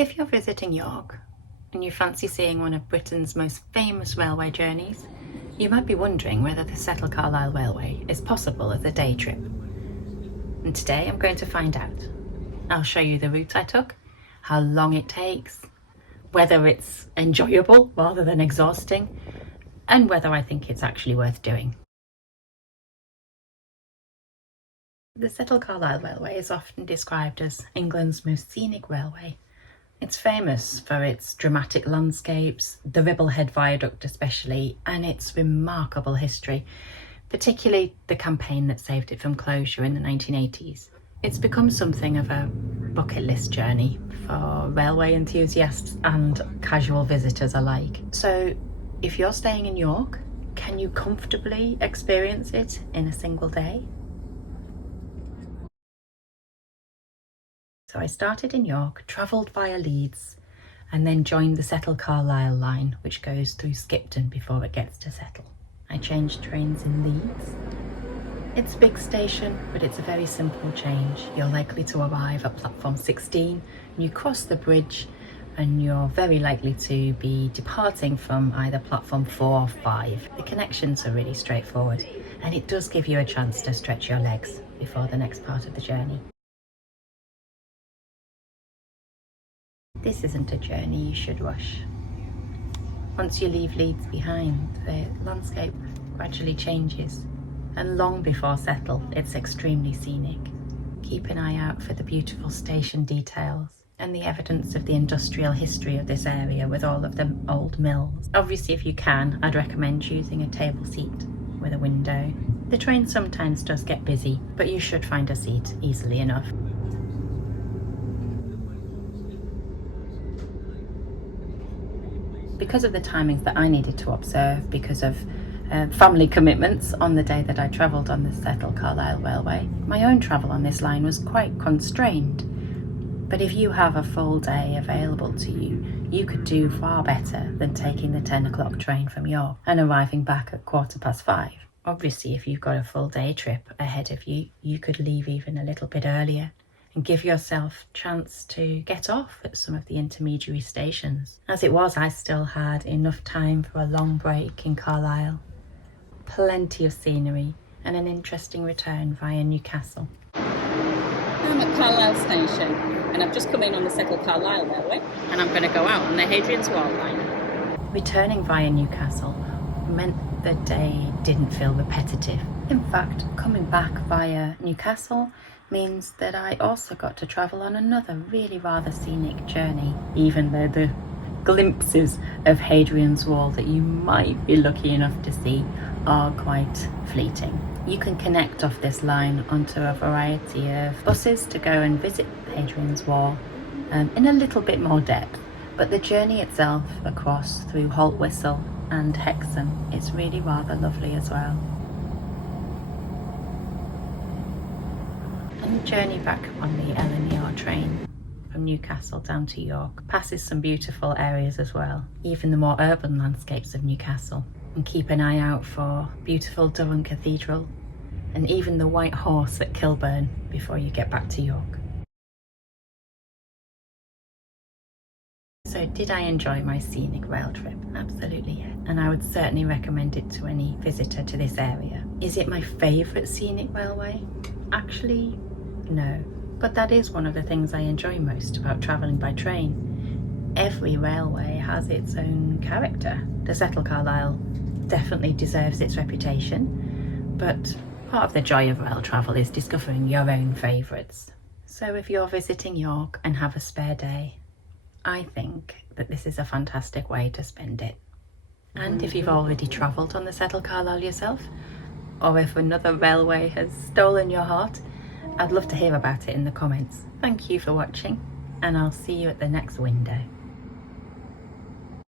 If you're visiting York and you fancy seeing one of Britain's most famous railway journeys, you might be wondering whether the Carlisle Railway is possible as a day trip. And today I'm going to find out. I'll show you the route I took, how long it takes, whether it's enjoyable rather than exhausting, and whether I think it's actually worth doing. The Carlisle Railway is often described as England's most scenic railway. It's famous for its dramatic landscapes, the Ribblehead Viaduct especially, and its remarkable history, particularly the campaign that saved it from closure in the 1980s. It's become something of a bucket list journey for railway enthusiasts and casual visitors alike. So if you're staying in York, can you comfortably experience it in a single day? So I started in York, travelled via Leeds, and then joined the Carlisle line, which goes through Skipton before it gets to Settle. I changed trains in Leeds. It's a big station, but it's a very simple change. You're likely to arrive at platform 16, and you cross the bridge, and you're very likely to be departing from either platform 4 or 5. The connections are really straightforward, and it does give you a chance to stretch your legs before the next part of the journey. This isn't a journey you should rush. Once you leave Leeds behind, the landscape gradually changes, and long before Settle, it's extremely scenic. Keep an eye out for the beautiful station details and the evidence of the industrial history of this area with all of the old mills. Obviously, if you can, I'd recommend choosing a table seat with a window. The train sometimes does get busy, but you should find a seat easily enough. Because of the timings that I needed to observe because of family commitments on the day that I travelled on the Carlisle Railway, my own travel on this line was quite constrained. But if you have a full day available to you, you could do far better than taking the 10 o'clock train from York and arriving back at 5:15. Obviously, if you've got a full day trip ahead of you, you could leave even a little bit earlier and give yourself a chance to get off at some of the intermediary stations. As it was, I still had enough time for a long break in Carlisle, plenty of scenery, and an interesting return via Newcastle. I'm at Carlisle station, and I've just come in on the Carlisle Railway, and I'm going to go out on the Hadrian's Wall line. Returning via Newcastle meant the day didn't feel repetitive. In fact, coming back via Newcastle means that I also got to travel on another really rather scenic journey, even though the glimpses of Hadrian's Wall that you might be lucky enough to see are quite fleeting. You can connect off this line onto a variety of buses to go and visit Hadrian's Wall in a little bit more depth, but the journey itself across through Haltwhistle and Hexham is really rather lovely as well. And the journey back on the LNER train from Newcastle down to York passes some beautiful areas as well, even the more urban landscapes of Newcastle. And keep an eye out for beautiful Durham Cathedral and even the White Horse at Kilburn before you get back to York. So did I enjoy my scenic rail trip? Absolutely, yes. And I would certainly recommend it to any visitor to this area. Is it my favourite scenic railway? Actually, no. But that is one of the things I enjoy most about travelling by train. Every railway has its own character. The Carlisle definitely deserves its reputation, but part of the joy of rail travel is discovering your own favourites. So if you're visiting York and have a spare day, I think that this is a fantastic way to spend it. And if you've already travelled on the Carlisle yourself, or if another railway has stolen your heart, I'd love to hear about it in the comments. Thank you for watching, and I'll see you at the next window.